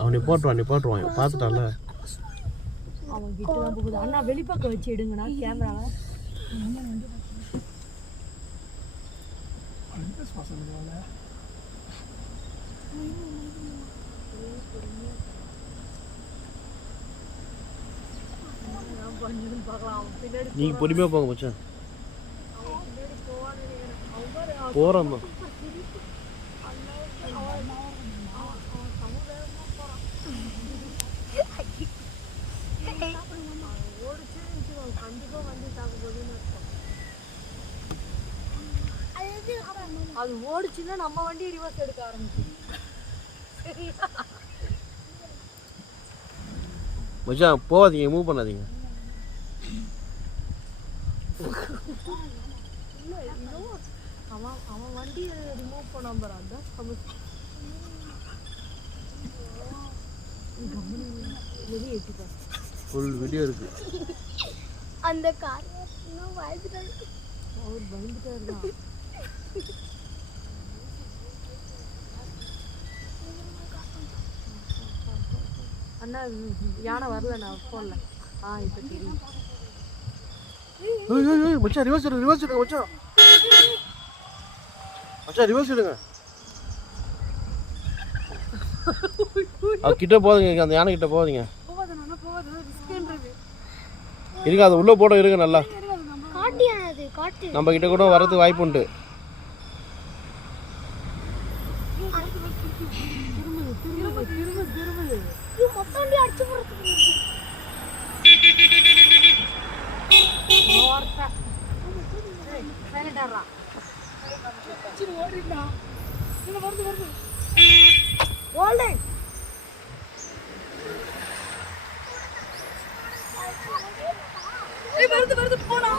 அவனை போட்டுருவான் பார்த்துட்டான்ல. அவன் கிட்ட தான் போகுது. அண்ணா வெளிப்பக்கம் வச்சு எடுங்கண்ணா கேமராவை. நீங்க பொறுமையா போங்க மச்சான். போறோம் அது ஓடிச்சுன்னா நம்ம வண்டி ரிவர்ஸ் எடுக்க ஆரம்பிச்சு. மச்சான் போகாதீங்க, மூவ் பண்ணாதீங்க. அவன் வண்டி ரிமூவ் பண்ணாம அதான் ஃபுல் வீடியோ இருக்கு. அந்த கார் அவர் பயந்துட்டாரு தான். அண்ணா யானை வரல, நான் போடல. இப்போ தெரியும். மச்சான் ரிவர்ஸ் எடுங்க மச்சான். மச்சான் ரிவர்ஸ் எடுங்க. கிட்ட போகாதீங்க, அந்த யானை கிட்ட போகாதீங்க. இருங்க, அது உள்ள போட இருங்க. நல்லா நம்ம கிட்ட கூட வரதுக்கு வாய்ப்பு உண்டு. வருது போடா.